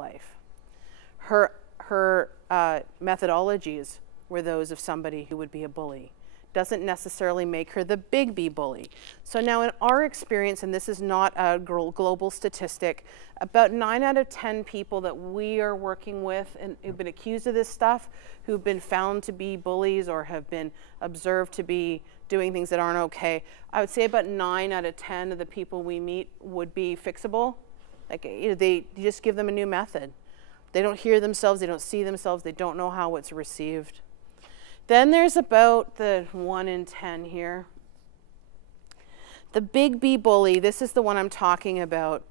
life. Her methodologies were those of somebody who would be a bully. Doesn't necessarily make her the big B bully. So now in our experience, and this is not a global statistic, about 9 out of 10 people that we are working with and who've been accused of this stuff, who've been found to be bullies or have been observed to be doing things that aren't okay, I would say about 9 out of 10 of the people we meet would be fixable. Like, you just give them a new method. They don't hear themselves, they don't see themselves, they don't know how it's received. Then there's about the 1 in 10 here. The big B bully, this is the one I'm talking about,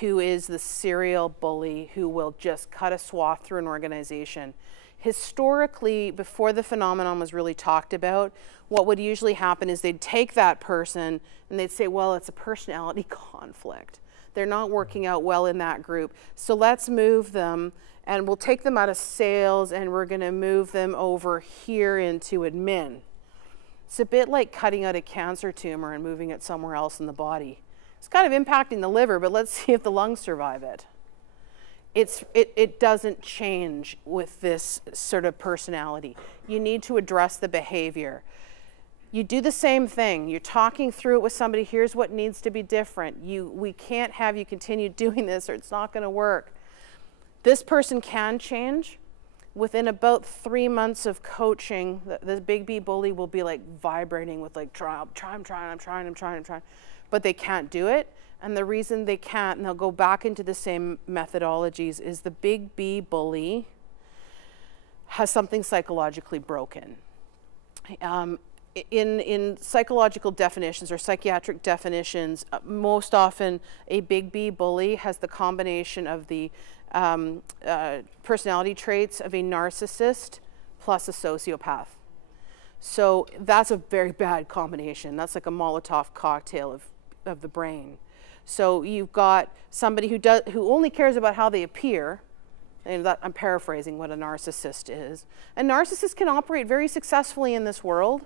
who is the serial bully who will just cut a swath through an organization. Historically, before the phenomenon was really talked about, what would usually happen is they'd take that person and they'd say, well, it's a personality conflict. They're not working out well in that group. So let's move them and we'll take them out of sales and we're going to move them over here into admin. It's a bit like cutting out a cancer tumor and moving it somewhere else in the body. It's kind of impacting the liver, but let's see if the lungs survive it. It doesn't change with this sort of personality. You need to address the behavior. You do the same thing. You're talking through it with somebody. Here's what needs to be different. We can't have you continue doing this or it's not going to work. This person can change. Within about 3 months of coaching, the big B bully will be like vibrating with like, I'm trying. But they can't do it. And the reason they can't, and they'll go back into the same methodologies, is the big B bully has something psychologically broken. In psychological definitions or psychiatric definitions, most often a big B bully has the combination of the personality traits of a narcissist plus a sociopath. So that's a very bad combination. That's like a Molotov cocktail of the brain. So you've got somebody who only cares about how they appear, and that, I'm paraphrasing what a narcissist is. A narcissist can operate very successfully in this world,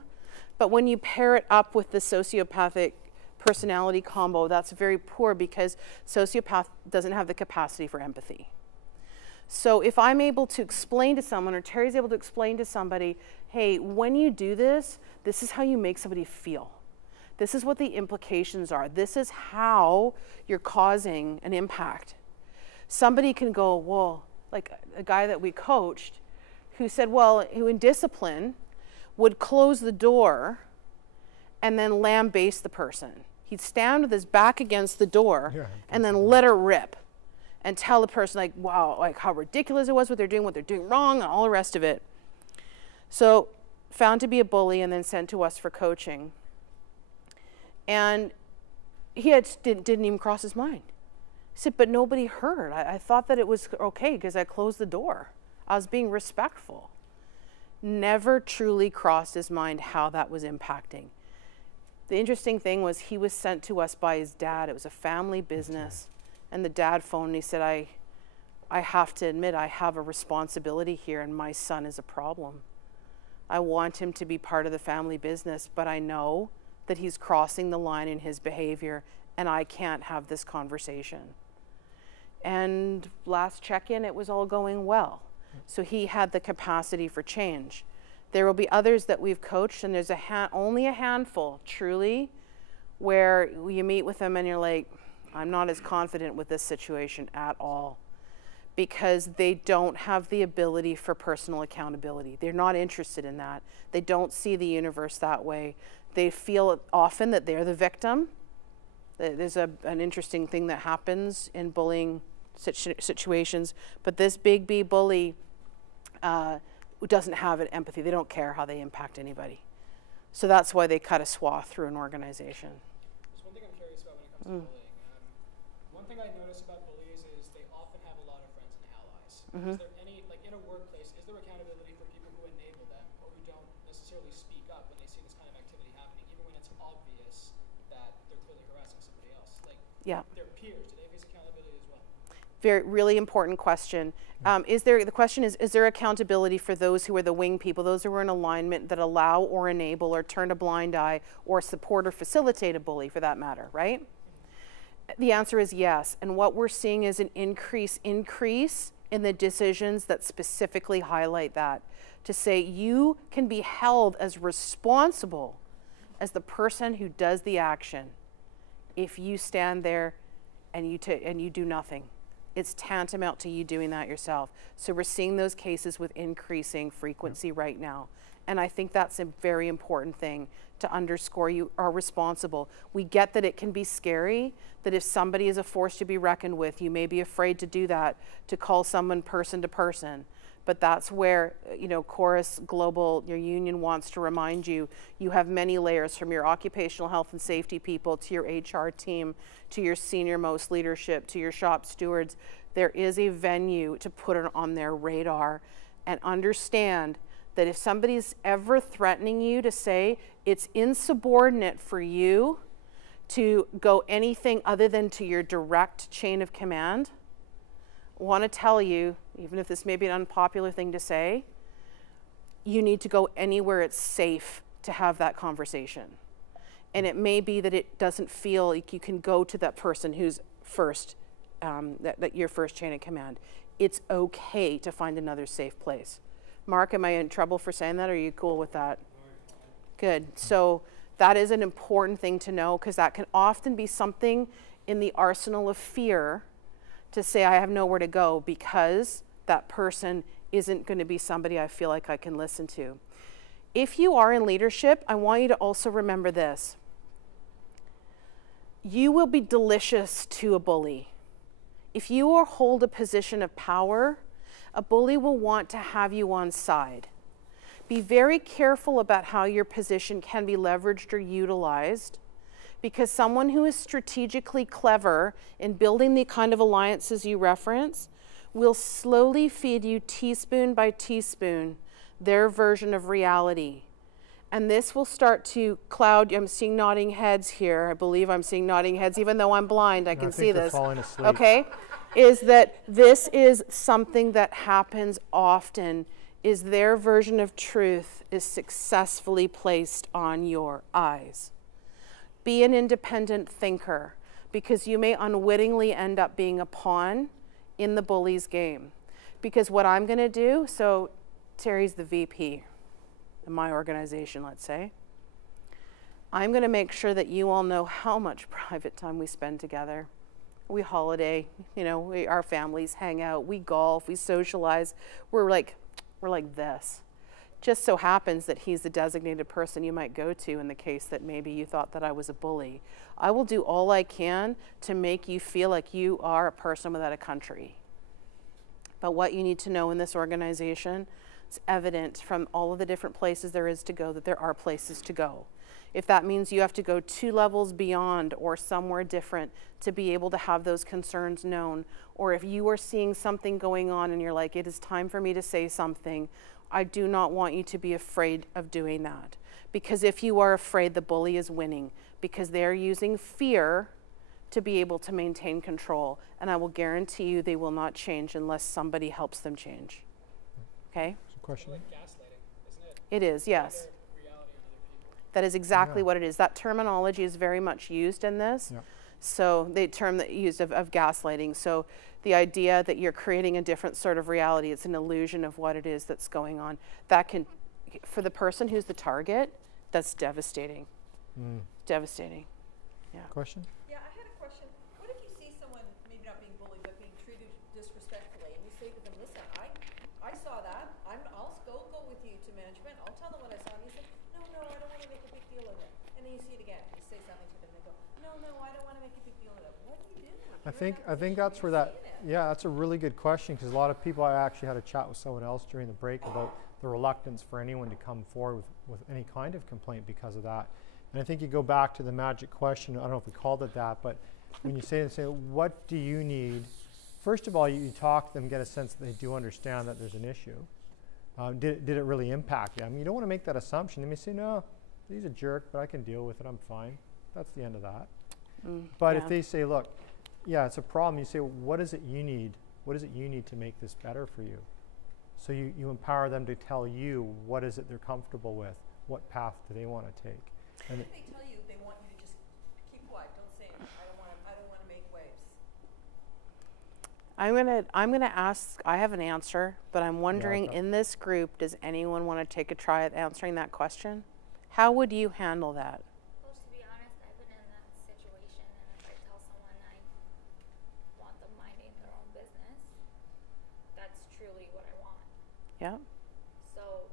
but when you pair it up with the sociopathic personality combo, that's very poor because sociopath doesn't have the capacity for empathy. So if I'm able to explain to someone, or Terry's able to explain to somebody, hey, when you do this, this is how you make somebody feel. This is what the implications are. This is how you're causing an impact. Somebody can go, well, like a guy that we coached who said, well, who in discipline would close the door and then lambaste the person. He'd stand with his back against the door and then let her rip and tell the person like, wow, like how ridiculous it was what they're doing wrong, and all the rest of it. So found to be a bully and then sent to us for coaching. And he didn't even cross his mind. He said, but nobody heard. I thought that it was okay because I closed the door. I was being respectful. Never truly crossed his mind how that was impacting. The interesting thing was he was sent to us by his dad. It was a family business. And the dad phoned and he said, I have to admit I have a responsibility here and my son is a problem. I want him to be part of the family business, but I know that he's crossing the line in his behavior and I can't have this conversation. And last check-in, it was all going well. So he had the capacity for change. There will be others that we've coached, and there's only a handful, truly, where you meet with them and you're like, I'm not as confident with this situation at all, because they don't have the ability for personal accountability. They're not interested in that. They don't see the universe that way. They feel often that they're the victim. There's an interesting thing that happens in bullying situations, but this big B bully doesn't have an empathy. They don't care how they impact anybody. So that's why they cut a swath through an organization. There's one thing I'm curious about when it comes to bullying. One thing I notice about bullies is they often have a lot of friends and allies. Is there any, like in a workplace, is there accountability for people who enable them or who don't necessarily speak up when they see this kind of activity happening, even when it's obvious that they're clearly harassing somebody else? Like their peers, do they face accountability as well? Really important question. The question is there accountability for those who are the wing people, those who are in alignment that allow or enable or turn a blind eye or support or facilitate a bully for that matter, right? The answer is yes. And what we're seeing is an increase in the decisions that specifically highlight that, to say you can be held as responsible as the person who does the action if you stand there and you do nothing. It's tantamount to you doing that yourself. So we're seeing those cases with increasing frequency right now. And I think that's a very important thing to underscore. You are responsible. We get that it can be scary, that if somebody is a force to be reckoned with, you may be afraid to do that, to call someone person to person. But that's where, Chorus Global, your union, wants to remind you, you have many layers, from your occupational health and safety people to your HR team, to your senior most leadership, to your shop stewards. There is a venue to put it on their radar, and understand that if somebody's ever threatening you, to say it's insubordinate for you to go anything other than to your direct chain of command, I want to tell you, even if this may be an unpopular thing to say, you need to go anywhere it's safe to have that conversation. And it may be that it doesn't feel like you can go to that person who's first, that your first chain of command. It's okay to find another safe place. Mark, am I in trouble for saying that, or are you cool with that? Good. So that is an important thing to know, because that can often be something in the arsenal of fear, to say I have nowhere to go because that person isn't going to be somebody I feel like I can listen to. If you are in leadership, I want you to also remember this. You will be delicious to a bully. If you hold a position of power, a bully will want to have you on side. Be very careful about how your position can be leveraged or utilized, because someone who is strategically clever in building the kind of alliances you reference will slowly feed you, teaspoon by teaspoon, their version of reality. And this will start to cloud. I'm seeing nodding heads here. I believe I'm seeing nodding heads, even though I'm blind, I can see this. Falling asleep. Okay? Is that this is something that happens often, is their version of truth is successfully placed on your eyes. Be an independent thinker, because you may unwittingly end up being a pawn in the bully's game. Because what I'm going to do, so Terry's the VP in my organization, let's say. I'm going to make sure that you all know how much private time we spend together. We holiday, our families hang out, we golf, we socialize. We're like this. Just so happens that he's the designated person you might go to in the case that maybe you thought that I was a bully. I will do all I can to make you feel like you are a person without a country. But what you need to know in this organization, it's evident from all of the different places there is to go that there are places to go. If that means you have to go 2 levels beyond or somewhere different to be able to have those concerns known, or if you are seeing something going on and you're like, it is time for me to say something, I do not want you to be afraid of doing that. Because if you are afraid, the bully is winning, because they're using fear to be able to maintain control. And I will guarantee you they will not change unless somebody helps them change. Okay? Question? Like gaslighting, isn't it? It is, yes. That is exactly what it is. That terminology is very much used in this. Yeah. So the term that you used of gaslighting. So the idea that you're creating a different sort of reality, it's an illusion of what it is that's going on. That can, for the person who's the target, that's devastating. Devastating. Yeah. Question? Yeah, I had a question. What if you see someone maybe not being bullied but being treated disrespectfully, and you say to them, "Listen, I saw that. I'll go with you to management. I'll tell them what I saw." And you say, "No, I don't want to make a big deal of it." And then you see it again. You say something to them, and they go, "No, I don't want to make a big deal of it." What do you do? I think that's where that, yeah, that's a really good question, because a lot of people, I actually had a chat with someone else during the break about the reluctance for anyone to come forward with any kind of complaint because of that. And I think you go back to the magic question, I don't know if we called it that, but when you say, what do you need? First of all, you talk to them, get a sense that they do understand that there's an issue. Did it really impact you? I mean, you don't want to make that assumption. They may say, no, he's a jerk, but I can deal with it, I'm fine. That's the end of that. But if they say, look, yeah, it's a problem, you say, well, what is it you need? What is it you need to make this better for you? So you empower them to tell you what is it they're comfortable with, what path do they want to take. And If they tell you they want you to just keep quiet, don't say it. I don't want to make I'm gonna ask. I have an answer, but I'm wondering got- in this group, does anyone want to take a try at answering that question? How would you handle that? Well, to be honest, I've been in that situation, and if I tell someone I want them minding their own business, that's truly what I want. Yeah. So,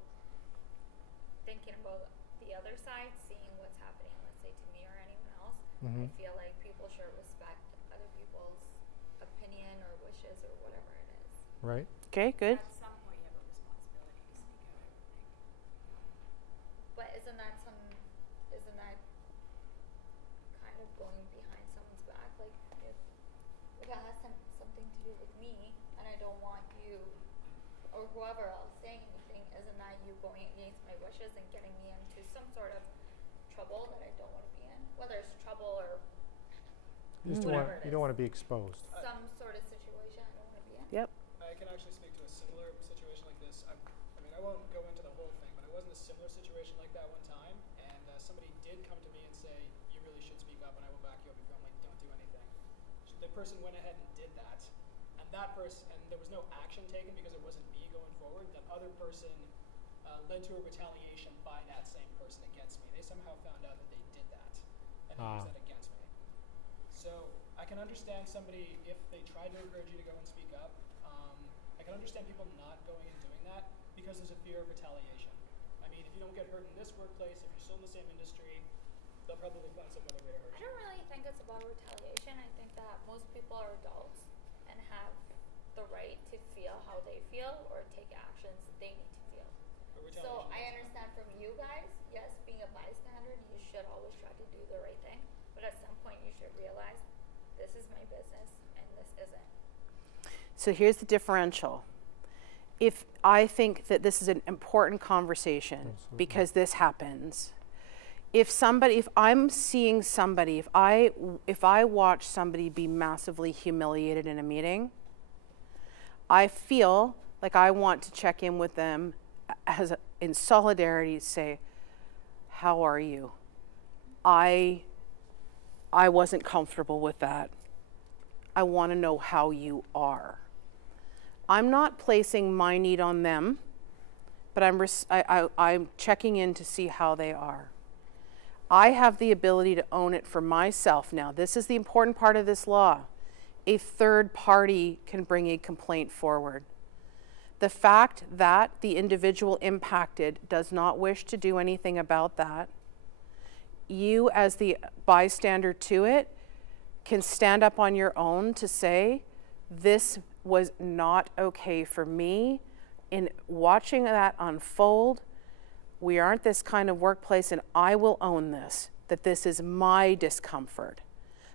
thinking about the other side, seeing what's happening, let's say to me or anyone else, I feel like people should respect other people's opinion or wishes or whatever it is. Right. Okay. Good. At some point, you have a responsibility to speak out, I would think. But isn't that kind of going behind someone's back? Like, if it has something to do with me, and I don't want you or whoever else saying anything, isn't that you going against my wishes and getting me into some sort of trouble that I don't want to be in? Whether it's trouble or You just Whatever it don't want is. to be exposed. some sort of situation I don't want to be in. Yep. I can actually speak to a similar situation like this. I mean, I won't go into the whole thing, but I was in a similar situation like that one time, and somebody did come to me and say, "You really should speak up, and I will back you up." If I'm like, "Don't do anything." So the person went ahead and did that, and there was no action taken because it wasn't me going forward. That other person led to a retaliation by that same person against me. They somehow found out that they did that, and they used that against me. So I can understand somebody if they tried to encourage you to go and speak up. I can understand people not going and doing that because there's a fear of retaliation. I mean, if you don't get hurt in this workplace, if you're still in the same industry, they'll probably find some other way to hurt I you. don't really think it's about retaliation. I think that most people are adults and have the right to feel how they feel or take actions they need to feel. But So retaliation I doesn't- understand from you guys, yes, being a bystander, you should always try to do the right thing. But at some point you should realize this is my business and this isn't. So here's the differential. If I think that this is an important conversation Absolutely. because this happens, if I'm seeing somebody, if I watch somebody be massively humiliated in a meeting, I feel like I want to check in with them in solidarity, say, "How are you? I wasn't comfortable with that. I want to know how you are." I'm not placing my need on them, but I'm checking in to see how they are. I have the ability to own it for myself now. This is the important part of this law. A third party can bring a complaint forward. The fact that the individual impacted does not wish to do anything about that, you as the bystander to it can stand up on your own to say, this was not okay for me. In watching that unfold, we aren't this kind of workplace, and I will own this, that this is my discomfort.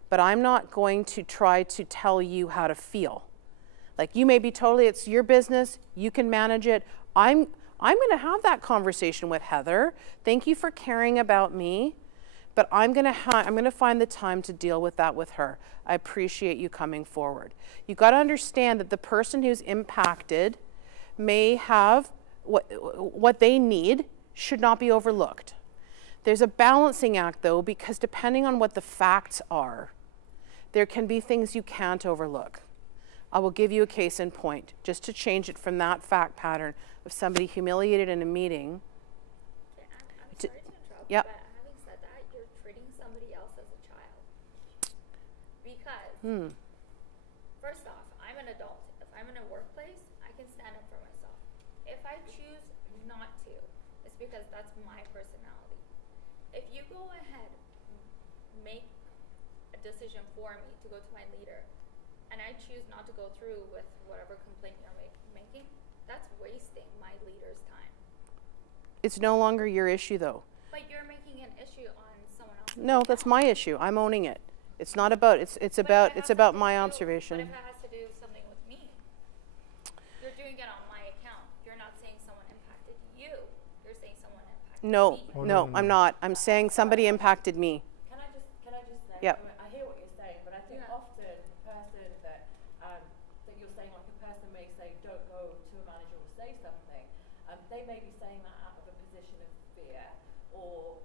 But I'm not going to try to tell you how to feel. Like, you may be totally, it's your business, you can manage it. I'm going to have that conversation with Heather. Thank you for caring about me. But I'm going to find the time to deal with that with her. I appreciate you coming forward. You've got to understand that the person who's impacted may have what they need should not be overlooked. There's a balancing act, though, because depending on what the facts are, there can be things you can't overlook. I will give you a case in point, just to change it from that fact pattern of somebody humiliated in a meeting. Okay, I'm To- sorry to interrupt, Yep. but having said that, you're treating somebody else as a child. Because, first off, I'm an adult. If I'm in a workplace, I can stand up for myself. If I choose not to, it's because that's my personality. If you go ahead, make a decision for me to go to my leader, and I choose not to go through with whatever complaint you're making, that's wasting my leader's time. It's no longer your issue, though. But you're making an issue on someone else's No, that's my issue. I'm owning it. It's not about, it's But if about, it it's has about something my to do- observation. But if it has to do something with me, you're doing it on my account. You're not saying someone impacted you. You're saying someone impacted No, me. Oh, no, no, no, I'm no. not. I'm saying somebody impacted me. Can I just say? Yep. I mean, I hear what you're saying, but I think Yeah. often the person that you're saying, like a person may say, don't go to a manager or say something. They may be saying that out of a position of fear or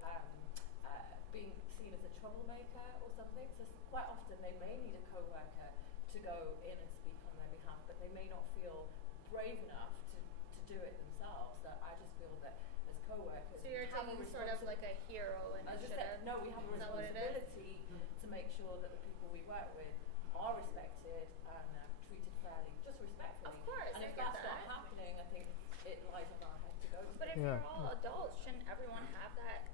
being seen as a troublemaker or something. So quite often they may need a co-worker to go in and speak on their they may not feel brave enough to do it themselves. That I just feel that as co-workers, So you're we have a taking sort of like a hero I just initiative. said, no, we have a Is that what it is? responsibility to make sure that the people we work with are respected and treated fairly, just respectfully. Of course, And I if get that's not that. happening, I think it lies on our head to go to. But if Yeah. you're all adults, shouldn't everyone have that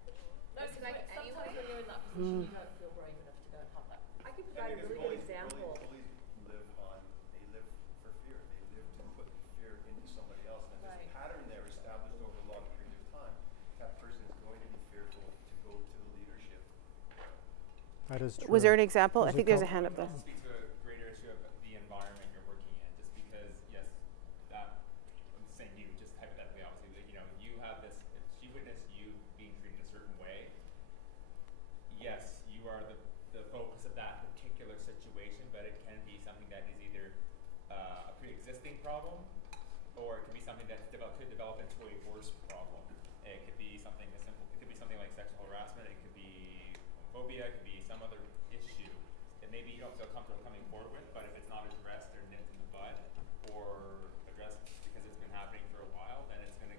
No, because respect sometimes anyway? when you're in that position, you don't feel brave enough to go and have that. I could provide a really good example. Bullies live for fear. They live to put fear into somebody else. And if there's a pattern there established over a long period of time, that person is going to be fearful to go to the leadership. That is true. Was there an example? I There's a think there's a couple- hand up there. To speak to a greater issue of the environment you're working in, just because, yes, that, I'm saying you, just hypothetically, obviously, that, you know, you have this, if she witnessed you being treated a certain way, yes, you are the focus of that particular situation, but it can be something that is either a pre-existing problem, or it could be something that could develop into a worse problem. It could be something as simple, it could be something like sexual harassment, it could be homophobia, it could be some other issue that maybe you don't feel comfortable coming forward with, but if it's not addressed or nipped in the bud, or addressed because it's been happening for a while, then it could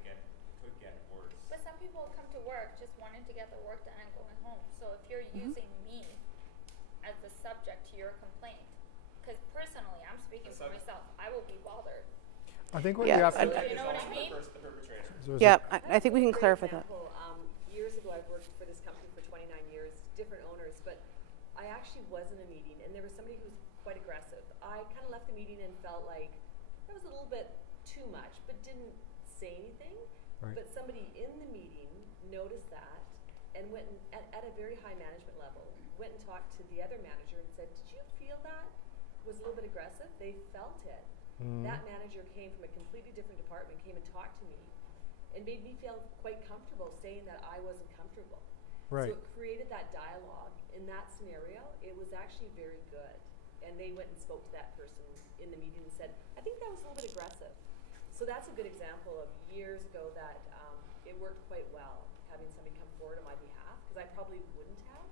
get worse. But some people come to work just wanting to get their work done and going home. So if you're using me as the subject to your complaint, because personally, I'm speaking for myself, I will be bothered. I think what Yeah, you have to. I- You know what I mean? The perpetrator. there's a- Yeah, I think we can Great clarify that. example. Years ago, I've worked for this company for 29 years, different owners, but I actually was in a meeting and there was somebody who was quite aggressive. I kind of left the meeting and felt like that was a little bit too much, but didn't say anything. Right. But somebody in the meeting noticed that and went and, at a very high management level, went and talked to the other manager and said, "Did you feel that was a little bit aggressive?" They felt it. That manager came from a completely different department, came and talked to me and made me feel quite comfortable saying that I wasn't comfortable. Right. So it created that dialogue. In that scenario, it was actually very good. And they went and spoke to that person in the meeting and said, "I think that was a little bit aggressive." So that's a good example of years ago that it worked quite well, having somebody come forward on my behalf, because I probably wouldn't have.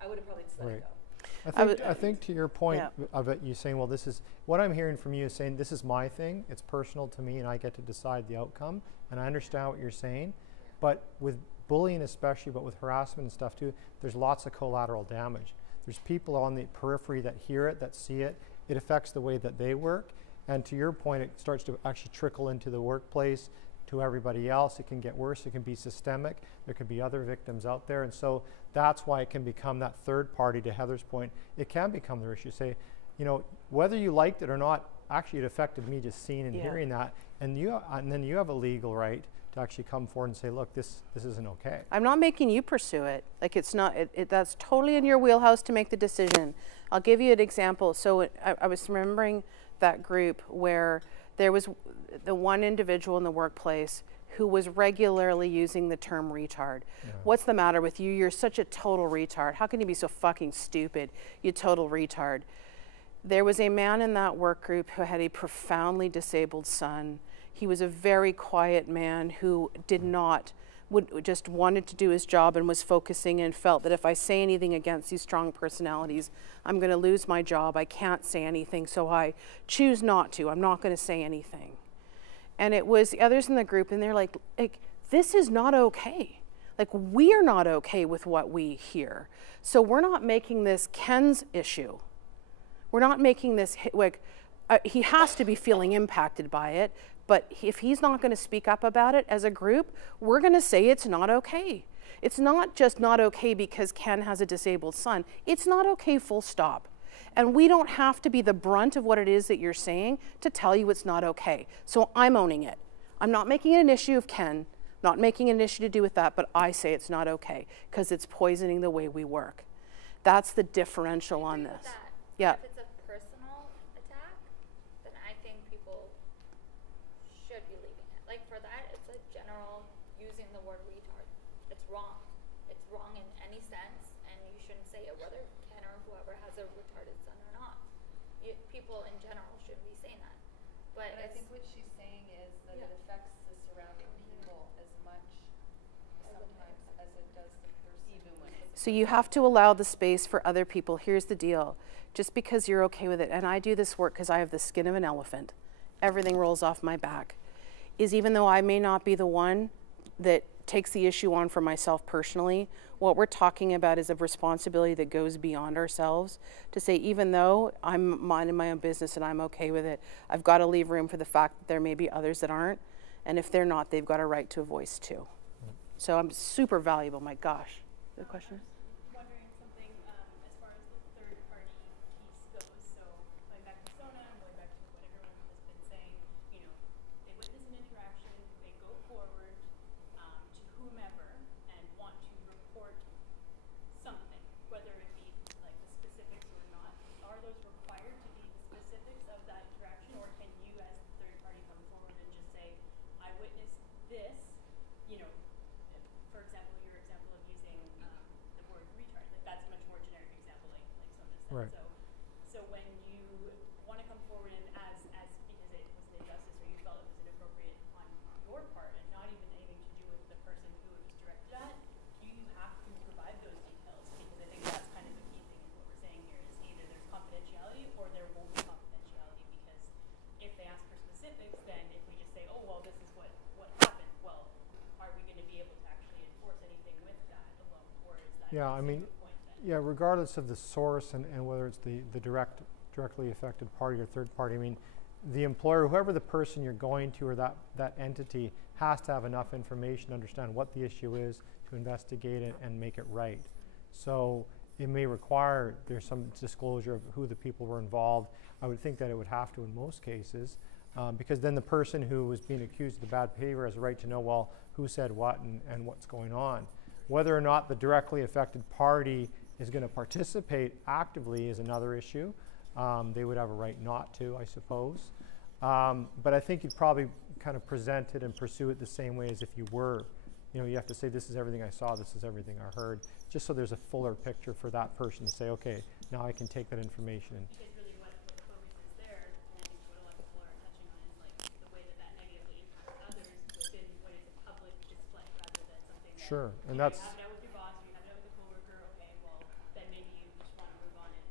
I would have probably just let it Right. go. I think to your point Yeah. of it, you saying, well, this is what I'm hearing from you is saying this is my thing. It's personal to me, and I get to decide the outcome. And I understand what you're saying, but with bullying especially, but with harassment and stuff too, there's lots of collateral damage. There's people on the periphery that hear it, that see it. It affects the way that they work. And to your point, it starts to actually trickle into the workplace, to everybody else. It can get worse. It can be systemic. There could be other victims out there. And so that's why it can become that third party, to Heather's point. It can become their issue. Say, you know, whether you liked it or not, actually it affected me just seeing and Yeah. hearing that. And then you have a legal right to actually come forward and say, look, this isn't okay. I'm not making you pursue it. Like it's not, that's totally in your wheelhouse to make the decision. I'll give you an example. So I was remembering that group where there was the one individual in the workplace who was regularly using the term retard. What's the matter with you? You're such a total retard. How can you be so fucking stupid, you total retard? There was a man in that work group who had a profoundly disabled son. He was a very quiet man who just wanted to do his job and was focusing and felt that if I say anything against these strong personalities, I'm going to lose my job. I can't say anything, so I choose not to. I'm not going to say anything. And it was the others in the group, and they're like, this is not okay. Like, we are not okay with what we hear. So we're not making this Ken's issue. We're not making this, he has to be feeling impacted by it, but if he's not going to speak up about it as a group, we're going to say it's not okay. It's not just not okay because Ken has a disabled son. It's not okay, full stop. And we don't have to be the brunt of what it is that you're saying to tell you it's not okay. So I'm owning it. I'm not making it an issue of Ken, not making it an issue to do with that, but I say it's not okay because it's poisoning the way we work. That's the differential on this. Yeah. If it's a personal attack, then I think people should be leaving it. Like for that, it's a general using the word retard. It's wrong. It's wrong in any sense, and you shouldn't say it whether Ken or whoever has a retarded son or not. People in general shouldn't be saying that. But I think what she's saying is that it affects the surrounding people as much sometimes as it does the person. Even when it's So you have to allow the space for other people. Here's the deal. Just because you're okay with it, and I do this work because I have the skin of an elephant. everything rolls off my back. Is even though I may not be the one that takes the issue on for myself personally, what we're talking about is a responsibility that goes beyond ourselves to say, even though I'm minding my own business and I'm okay with it, I've got to leave room for the fact that there may be others that aren't. And if they're not, they've got a right to a voice too. So I'm super valuable, my gosh. Good question? Wondering something as far as the third party piece goes. So going back to Sona and going back to what everyone has been saying, you know, they witness an interaction, they go forward to whomever and want to report something, whether it be like the specifics or not. Are those required to be the specifics of that interaction, or can you as the third party come forward and just say, I witnessed this, you know, for example, your example of using the word retard, like that's a much more generic example, like Sona said. Right. So when you want to come forward and as because it was an injustice or you felt it was inappropriate on your part and not even anything to do with the person who it was directed at, you have to provide those details, because I think that's kind of the key thing in what we're saying here is either there's confidentiality or there won't be confidentiality, because if they ask for specifics, then if we just say, oh well, this is what happened, well, are we going to be able to actually enforce anything with that alone, or is that Yeah, I just a mean, moot point then? yeah, regardless of the source and whether it's the directly affected party or third party, I mean, the employer, whoever the person you're going to or that entity has to have enough information to understand what the issue is, to investigate it and make it right. So it may require there's some disclosure of who the people were involved. I would think that it would have to in most cases, because then the person who was being accused of the bad behavior has a right to know, well, who said what and what's going on. Whether or not the directly affected party is going to participate actively is another issue. They would have a right not to, I suppose. But I think you'd probably kind of present it and pursue it the same way as if you were. You know, you have to say, this is everything I saw, this is everything I heard, just so there's a fuller picture for that person to say, okay, now I can take that information. Because really what the focus is there, and what a lot of people are touching on, is like the way that negatively impacts others within what is a public display, rather than something that Sure, and you that's have it out with your boss, or you have it out with a coworker, okay, well, then maybe you just want to move on and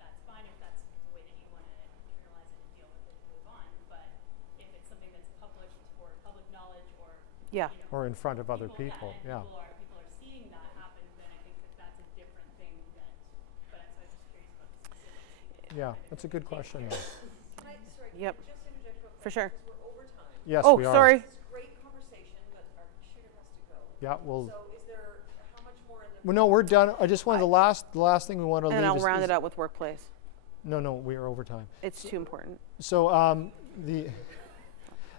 that's fine if that's the way that you want to internalize it and deal with it and move on. But if it's something that's public for public knowledge or Yeah. you know, or in front of other people, and yeah. people are seeing that happen, then I think that's a different thing that, but so I was just curious about the specifics. Yeah, that's a good question though. Can I, sorry, can Yep. I just interject real quick? For sure. Because we're over time. Yes, Oh, we are. sorry. This is great conversation, but our shooter has to go. Yeah, well, So is there, how much more in the? well, no, we're done. I just wanted the last thing we want to leave And I'll is, round it out with workplace. No, we are over time. It's too important. So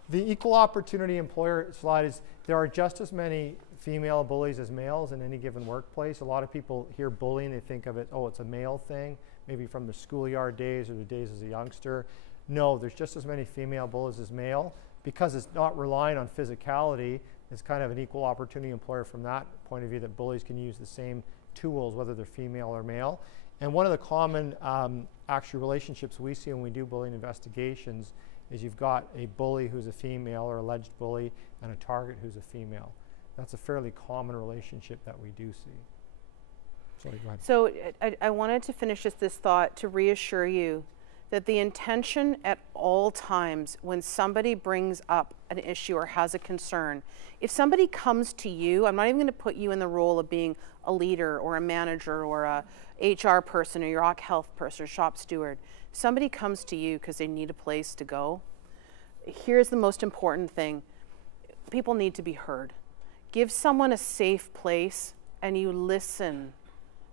the equal opportunity employer slide is, there are just as many female bullies as males in any given workplace. A lot of people hear bullying, they think of it, oh, it's a male thing, maybe from the schoolyard days or the days as a youngster. No, there's just as many female bullies as male, because it's not relying on physicality. It's kind of an equal opportunity employer from that point of view, that bullies can use the same tools, whether they're female or male. And one of the common actual relationships we see when we do bullying investigations is you've got a bully who's a female or alleged bully and a target who's a female. That's a fairly common relationship that we do see. Sorry, go ahead. So I wanted to finish just this thought to reassure you that the intention at all times when somebody brings up an issue or has a concern, if somebody comes to you, I'm not even going to put you in the role of being a leader or a manager or a HR person or your OC health person or shop steward. If somebody comes to you because they need a place to go, here's the most important thing. People need to be heard. Give someone a safe place and you listen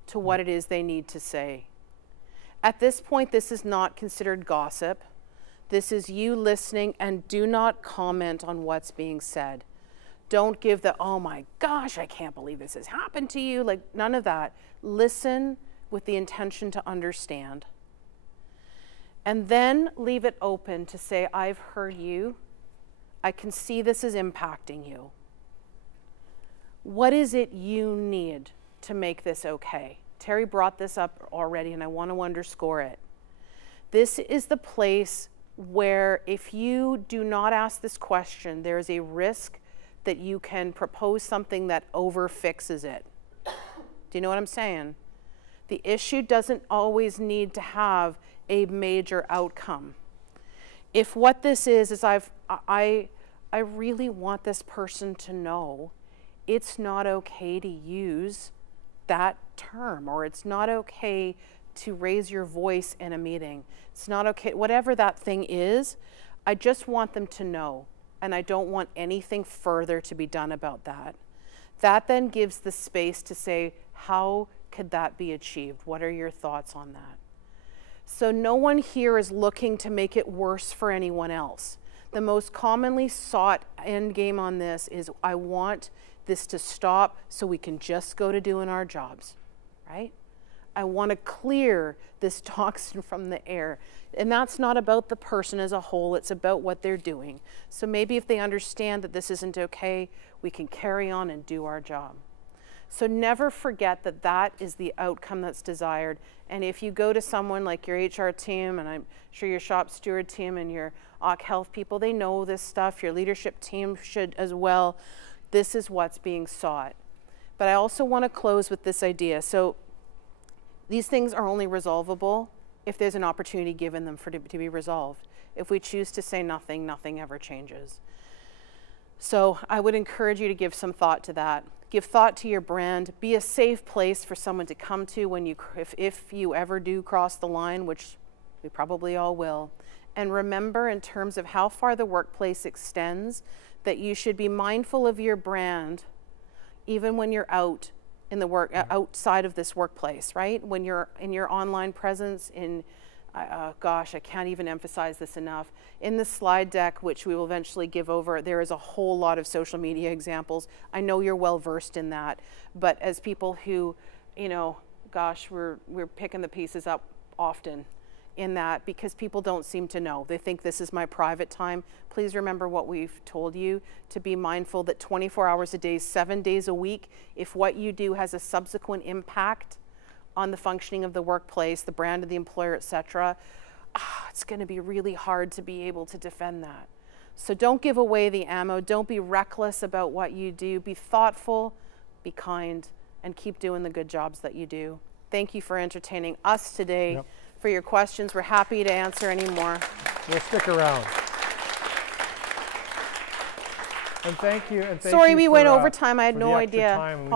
to what it is they need to say. At this point, this is not considered gossip. This is you listening, and do not comment on what's being said. Don't give the, oh my gosh, I can't believe this has happened to you. Like, none of that. Listen with the intention to understand. And then leave it open to say, I've heard you. I can see this is impacting you. What is it you need to make this okay? Terry brought this up already, and I want to underscore it. This is the place where if you do not ask this question, there is a risk that you can propose something that over-fixes it. Do you know what I'm saying? The issue doesn't always need to have a major outcome. if what this is I really want this person to know it's not okay to use that term, or it's not okay to raise your voice in a meeting. It's not okay, whatever that thing is, I just want them to know, and I don't want anything further to be done about that. That then gives the space to say, how could that be achieved? What are your thoughts on that? So no one here is looking to make it worse for anyone else. The most commonly sought end game on this is, I want this to stop so we can just go to doing our jobs, right? I want to clear this toxin from the air. And that's not about the person as a whole, it's about what they're doing. So maybe if they understand that this isn't okay, we can carry on and do our job. So never forget that that is the outcome that's desired. And if you go to someone like your HR team, and I'm sure your shop steward team and your OC health people, they know this stuff, your leadership team should as well. This is what's being sought. But I also want to close with this idea. So these things are only resolvable if there's an opportunity given them to be resolved. If we choose to say nothing, nothing ever changes. So I would encourage you to give some thought to that. Give thought to your brand. Be a safe place for someone to come to when you, if you ever do cross the line, which we probably all will. And remember, in terms of how far the workplace extends, that you should be mindful of your brand even when you're out in the outside of this workplace, right? When you're in your online presence, gosh, I can't even emphasize this enough. In the slide deck, which we will eventually give over, there is a whole lot of social media examples. I know you're well versed in that, but as people who, you know, gosh, we're picking the pieces up often in that, because people don't seem to know. They think this is my private time. Please remember what we've told you, to be mindful that 24 hours a day, 7 days a week, if what you do has a subsequent impact on the functioning of the workplace, the brand of the employer, etc., it's going to be really hard to be able to defend that. So don't give away the ammo. Don't be reckless about what you do. Be thoughtful, be kind, and keep doing the good jobs that you do. Thank you for entertaining us today. Yep. For your questions, we're happy to answer any more. We'll stick around. And thank you. Sorry we went over time. I had no idea. Apologies.